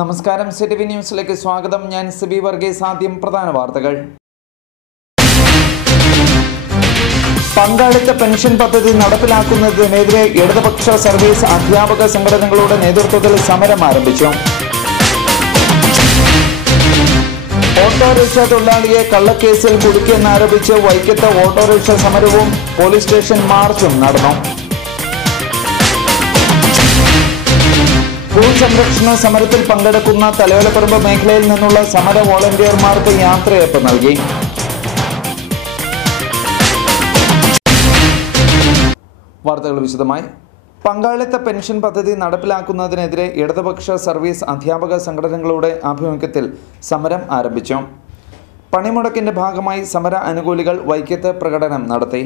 നമസ്കാരം, സിറ്റിവി ന്യൂസിലേക്ക് സ്വാഗതം. ഞാൻ സിബി വർഗീസ്. ആദ്യം പ്രധാന വാർത്തകൾ. പങ്കാളിത്ത പെൻഷൻ പദ്ധതി നടപ്പിലാക്കുന്നതിനെതിരെ ഇടതുപക്ഷ സർവീസ് അധ്യാപക സംഘടനകളുടെ നേതൃത്വത്തിൽ സമരം ആരംഭിച്ചു. ഓട്ടോറിക്ഷ തൊഴിലാളിയെ കള്ളക്കേസിൽ കുടുക്കിയെന്നാരോപിച്ച് വൈക്കത്ത് ഓട്ടോറിക്ഷ സമരവും പോലീസ് സ്റ്റേഷൻ മാർച്ചും നടന്നു. ഭൂസംരക്ഷണ സമരത്തിൽ പങ്കെടുക്കുന്ന തലയോലപ്പറമ്പ് മേഖലയിൽ നിന്നുള്ള സമര വോളണ്ടിയർമാർക്ക് യാത്രയയപ്പ് നൽകി. വാർത്തകൾ വിശദമായി. പങ്കാളിത്ത പെൻഷൻ പദ്ധതി നടപ്പിലാക്കുന്നതിനെതിരെ ഇടതുപക്ഷ സർവീസ് അധ്യാപക സംഘടനകളുടെ ആഭിമുഖ്യത്തിൽ സമരം ആരംഭിച്ചു. പണിമുടക്കിന്റെ ഭാഗമായി സമര അനുകൂലികൾ വൈക്കത്ത് പ്രകടനം നടത്തി.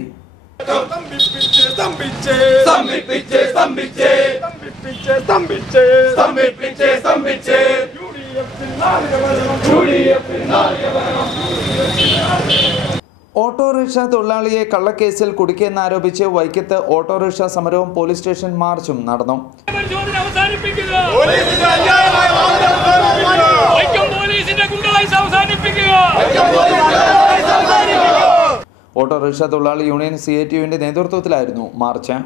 ഓട്ടോറിക്ഷ തൊഴിലാളിയെ കള്ളക്കേസിൽ കുടുക്കിയെന്നാരോപിച്ച് വൈക്കത്ത് ഓട്ടോറിക്ഷ സമരവും പോലീസ് സ്റ്റേഷൻ മാർച്ചും നടന്നു. ഓട്ടോറിക്ഷ തൊഴിലാളി യൂണിയൻ CITUവിന്റെ നേതൃത്വത്തിലായിരുന്നു മാർച്ച്.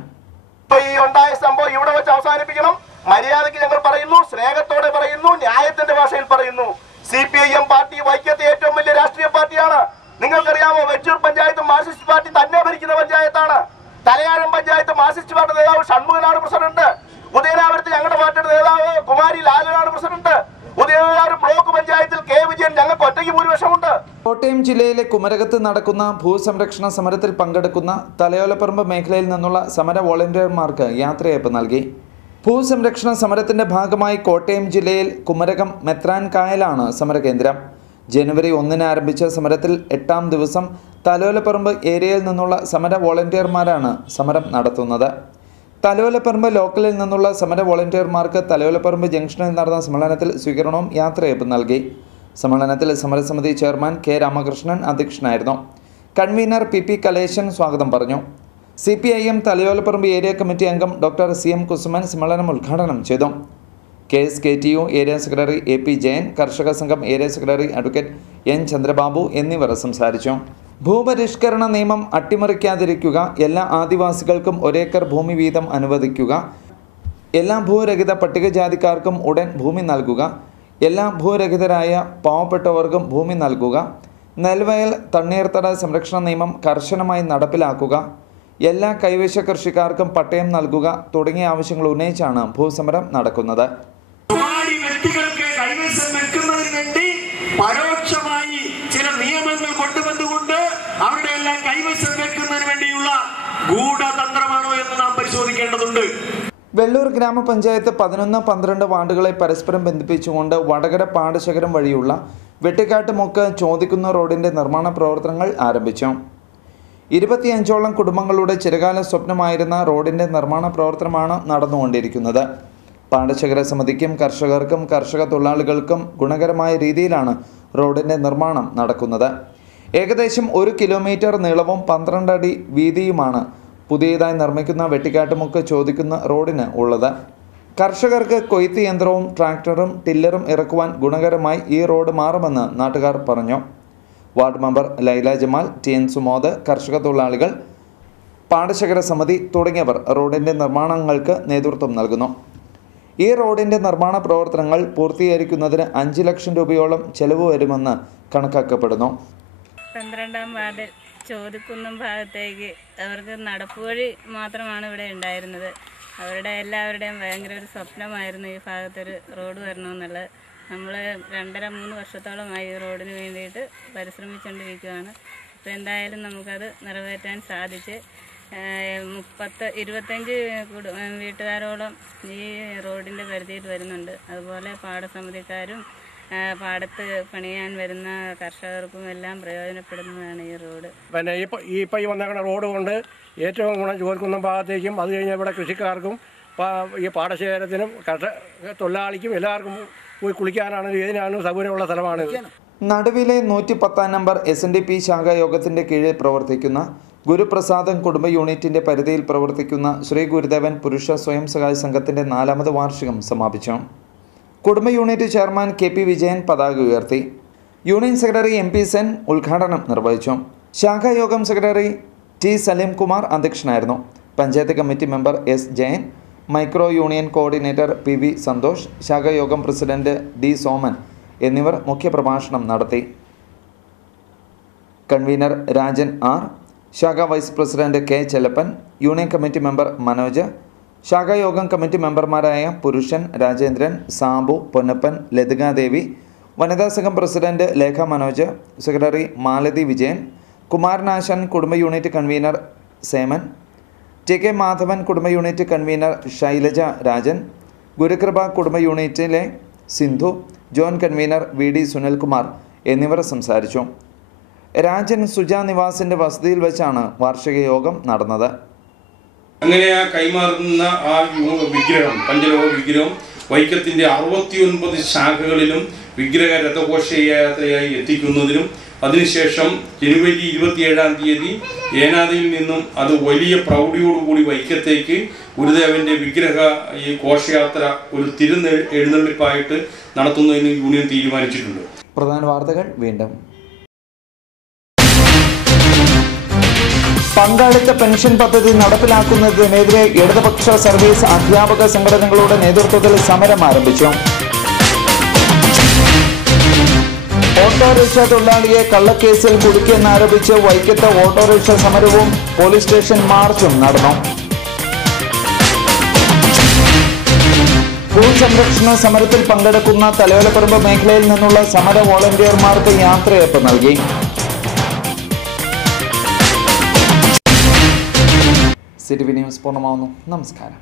ഈ ഉണ്ടായ സംഭവം ഇവിടെ വെച്ച് അവസാനിപ്പിക്കണം. മര്യാദയ്ക്ക് ഞങ്ങൾ പറയുന്നു, സ്നേഹത്തോടെ പറയുന്നു, ന്യായത്തിന്റെ ഭാഷയിൽ പറയുന്നു. CPIM പാർട്ടി വൈക്കത്തെ ഏറ്റവും വലിയ രാഷ്ട്രീയ പാർട്ടിയാണ്. നിങ്ങൾക്കറിയാമോ, വെച്ചൂർ പഞ്ചായത്ത് മാർക്സിസ്റ്റ് പാർട്ടി തന്നെ ഭരിക്കുന്ന പഞ്ചായത്താണ്. തലയാഴം പഞ്ചായത്ത് മാർക്സിസ്റ്റ് പാർട്ടി നേതാവ് ഷൺമുഖനാണ് പ്രസിഡന്റ്. ഉദയനാപുരത്ത് ഞങ്ങളുടെ പാർട്ടിയുടെ നേതാവ് കുമാരി ലാലനാണ് പ്രസിഡന്റ്. ഉദയനാപുരം ബ്ലോക്ക് പഞ്ചായത്തിൽ K. വിജയൻ ഞങ്ങൾക്ക് ഒറ്റയ്ക്ക് ഭൂരിപക്ഷമുണ്ട്. കോട്ടയം ജില്ലയിലെ കുമരകത്ത് നടക്കുന്ന ഭൂസംരക്ഷണ സമരത്തിൽ പങ്കെടുക്കുന്ന തലയോലപ്പറമ്പ് മേഖലയിൽ നിന്നുള്ള സമര വോളണ്ടിയർമാർക്ക് യാത്രയയപ്പ് നൽകി. ഭൂസംരക്ഷണ സമരത്തിന്റെ ഭാഗമായി കോട്ടയം ജില്ലയിൽ കുമരകം മെത്രാൻ കായലാണ് സമരകേന്ദ്രം. ജനുവരി 1-ന് ആരംഭിച്ച സമരത്തിൽ 8-ാം ദിവസം തലയോലപ്പറമ്പ് ഏരിയയിൽ നിന്നുള്ള സമര വോളണ്ടിയർമാരാണ് സമരം നടത്തുന്നത്. തലയോലപ്പറമ്പ് ലോക്കലിൽ നിന്നുള്ള സമര വോളണ്ടിയർമാർക്ക് തലയോലപ്പറമ്പ് ജംഗ്ഷനിൽ നടന്ന സമ്മേളനത്തിൽ സ്വീകരണവും യാത്രയയപ്പ് നൽകി. സമ്മേളനത്തിൽ സമരസമിതി ചെയർമാൻ K. രാമകൃഷ്ണൻ അധ്യക്ഷനായിരുന്നു. കൺവീനർ PP കലേശൻ സ്വാഗതം പറഞ്ഞു. CPIM തലയോലപ്പറമ്പ് ഏരിയ കമ്മിറ്റി അംഗം ഡോക്ടർ CM കുസുമൻ സമ്മേളനം ഉദ്ഘാടനം ചെയ്തു. KSKTU area secretary AP Jayan, കർഷക സംഘം area secretary advocate N. Chandrababu എന്നിവർ സംസാരിച്ചു. ഭൂപരിഷ്കരണ നിയമം അട്ടിമറിക്കാതിരിക്കുക, എല്ലാ ആദിവാസികൾക്കും ഒരേക്കർ ഭൂമി വീതം അനുവദിക്കുക, എല്ലാ ഭൂരഹിത പട്ടികജാതിക്കാർക്കും ഉടൻ ഭൂമി നൽകുക, എല്ലാ ഭൂരഹിതരായ പാവപ്പെട്ടവർക്കും ഭൂമി നൽകുക, നെൽവയൽ തണ്ണീർത്തട സംരക്ഷണ നിയമം കർശനമായി നടപ്പിലാക്കുക, എല്ലാ കൈവശ കൃഷിക്കാർക്കും പട്ടയം നൽകുക തുടങ്ങിയ ആവശ്യങ്ങൾ ഉന്നയിച്ചാണ് ഭൂസമരം നടക്കുന്നത്. പരോക്ഷമായി ചില നിയമങ്ങൾ കൊണ്ടുവന്നുകൊണ്ട് അവരുടെ എല്ലാം കൈവശം വെക്കുന്നതിന് വേണ്ടിയുള്ള ഗൂഢതന്ത്രമാണോ എന്ന് നാം പരിശോധിക്കേണ്ടതുണ്ട്. വെള്ളൂർ ഗ്രാമപഞ്ചായത്ത് 11, 12 വാർഡുകളെ പരസ്പരം ബന്ധിപ്പിച്ചുകൊണ്ട് വടകര പാടശേഖരം വഴിയുള്ള വെട്ടിക്കാട്ട് മുക്ക് ചോദിക്കുന്ന റോഡിന്റെ നിർമ്മാണ പ്രവർത്തനങ്ങൾ ആരംഭിച്ചു. 25ഓളം കുടുംബങ്ങളുടെ ചിരകാല സ്വപ്നമായിരുന്ന റോഡിന്റെ നിർമ്മാണ പ്രവർത്തനമാണ് നടന്നുകൊണ്ടിരിക്കുന്നത്. പാടശേഖര സമിതിക്കും കർഷകർക്കും കർഷക തൊഴിലാളികൾക്കും ഗുണകരമായ രീതിയിലാണ് റോഡിന്റെ നിർമ്മാണം നടക്കുന്നത്. ഏകദേശം 1 കിലോമീറ്റർ നീളവും 12 അടി വീതിയുമാണ് പുതിയതായി നിർമ്മിക്കുന്ന വെട്ടിക്കാട്ടുമുക്ക് ചോദിക്കുന്ന റോഡിന് ഉള്ളത്. കർഷകർക്ക് കൊയ്ത്ത് യന്ത്രവും ട്രാക്ടറും ടില്ലറും ഇറക്കുവാൻ ഗുണകരമായി ഈ റോഡ് മാറുമെന്ന് നാട്ടുകാർ പറഞ്ഞു. Ward member Laila Jamal, TN Sumod, കർഷക തൊഴിലാളികൾ, പാടശേഖര സമിതി തുടങ്ങിയവർ റോഡിന്റെ നിർമ്മാണങ്ങൾക്ക് നേതൃത്വം നൽകുന്നു. ഈ റോഡിന്റെ നിർമ്മാണ പ്രവർത്തനങ്ങൾ പൂർത്തീകരിക്കുന്നതിന് 5 ലക്ഷം രൂപയോളം ചെലവ് വരുമെന്ന് കണക്കാക്കപ്പെടുന്നു. 12-ാം വാർഡിൽ ചോദിക്കുന്നം ഭാഗത്തേക്ക് അവർക്ക് നടപ്പുവഴി മാത്രമാണ് ഇവിടെ ഉണ്ടായിരുന്നത്. അവരുടെ എല്ലാവരുടെയും ഭയങ്കര ഒരു സ്വപ്നമായിരുന്നു ഈ ഭാഗത്തൊരു റോഡ് വരണമെന്നുള്ളത്. നമ്മൾ 2.5-3 വർഷത്തോളമായി ഈ റോഡിന് വേണ്ടിയിട്ട് പരിശ്രമിച്ചുകൊണ്ടിരിക്കുകയാണ്. അപ്പോൾ എന്തായാലും നമുക്കത് നിറവേറ്റാൻ സാധിച്ച് 25 വീട്ടുകാരോളം ഈ റോഡിൻ്റെ പരിധിയിൽ വരുന്നുണ്ട്. അതുപോലെ പാടസമിതിക്കാരും പാടത്ത് പണിയാൻ വരുന്ന കർഷകർക്കും എല്ലാം പ്രയോജനപ്പെടുന്നതാണ് ഈ റോഡ്. പിന്നെ ഇപ്പോൾ ഈ വന്നേക്കുന്ന റോഡ് കൊണ്ട് ഏറ്റവും ഗുണം ചോദിക്കുന്ന ഭാഗത്തേക്കും അത് കഴിഞ്ഞാൽ ഇവിടെ കൃഷിക്കാർക്കും ഈ പാടശേഖരത്തിനും കർഷക തൊഴിലാളിക്കും എല്ലാവർക്കും പോയി കുളിക്കാനാണ് ഇതിനാണ് സൗകര്യമുള്ള സ്ഥലമാണിത്. നടുവിലെ 110 നമ്പർ SNDP ശാഖാ യോഗത്തിന്റെ കീഴിൽ പ്രവർത്തിക്കുന്ന ഗുരുപ്രസാദം കുടുംബ യൂണിറ്റിന്റെ പരിധിയിൽ പ്രവർത്തിക്കുന്ന ശ്രീ ഗുരുദേവൻ പുരുഷ സ്വയം സഹായ സംഘത്തിന്റെ 4ാമത് വാർഷികം സമാപിച്ചു. കുടുംബ യൂണിറ്റ് ചെയർമാൻ KP വിജയൻ പതാക ഉയർത്തി. യൂണിയൻ സെക്രട്ടറി MP സെൻ ഉദ്ഘാടനം നിർവഹിച്ചു. ശാഖായോഗം സെക്രട്ടറി T സലീംകുമാർ അധ്യക്ഷനായിരുന്നു. Panchayat committee member S Jayan, micro union coordinator PV Santhosh, ശാഖായോഗം പ്രസിഡന്റ് D സോമൻ എന്നിവർ മുഖ്യപ്രഭാഷണം നടത്തി. കൺവീനർ രാജൻ R, ശാഖാ vice president K Chellappan, union committee member Manoj, ശാഖായോഗം കമ്മിറ്റി മെമ്പർമാരായ പുരുഷൻ, രാജേന്ദ്രൻ, സാബു, പൊന്നപ്പൻ, ലതികാദേവി, വനിതാ സംഘം പ്രസിഡന്റ് ലേഖ മനോജ്, സെക്രട്ടറി മാലതി വിജയൻ, കുമാരനാശൻ കുടുംബ unit convener Seman, TK Madhavan കുടുംബ യൂണിറ്റ് കൺവീനർ ശൈലജ രാജൻ, ഗുരുകൃപ കുടുംബ യൂണിറ്റിലെ Sindhu, John convener VD Sunilkumar എന്നിവർ സംസാരിച്ചു. രാജൻ സുജ നിവാസിന്റെ വസതിയിൽ വെച്ചാണ് വാർഷിക യോഗം നടന്നത്. അങ്ങനെ ആ കൈമാറുന്ന ആ വിഗ്രഹം, പഞ്ചലോഹ വിഗ്രഹം വൈക്കത്തിന്റെ 69 ശാഖകളിലും വിഗ്രഹ രഥഘോഷയാത്രയായി എത്തിക്കുന്നതിനും അതിനുശേഷം ജനുവരി 27-ാം തീയതി ഏനാദിയിൽ നിന്നും അത് വലിയ പ്രൗഢിയോടുകൂടി വൈക്കത്തേക്ക് ഗുരുദേവന്റെ വിഗ്രഹ ഈ ഘോഷയാത്ര ഒരു എഴുന്നള്ളിപ്പായിട്ട് നടത്തുന്നതിന് യൂണിയൻ തീരുമാനിച്ചിട്ടുണ്ട്. പ്രധാന വാർത്തകൾ വീണ്ടും. പങ്കാളിത്ത പെൻഷൻ പദ്ധതി നടപ്പിലാക്കുന്നതിനെതിരെ ഇടതുപക്ഷ സർവീസ് അധ്യാപക സംഘടനകളുടെ നേതൃത്വത്തിൽ സമരം ആരംഭിച്ചു. ഓട്ടോറിക്ഷ തൊഴിലാളിയെ കള്ളക്കേസിൽ കുടുക്കിയെന്നാരോപിച്ച് വൈക്കത്ത് ഓട്ടോറിക്ഷ സമരവും പോലീസ് സ്റ്റേഷൻ മാർച്ചും നടന്നു. ഭൂസംരക്ഷണ സമരത്തിൽ പങ്കെടുക്കുന്ന തലയോലപ്പറമ്പ് മേഖലയിൽ നിന്നുള്ള സമര വോളണ്ടിയർമാർക്ക് യാത്രയയപ്പ് നൽകി. സിറ്റി ന്യൂസ് പൂർണ്ണമാവുന്നു. നമസ്കാരം.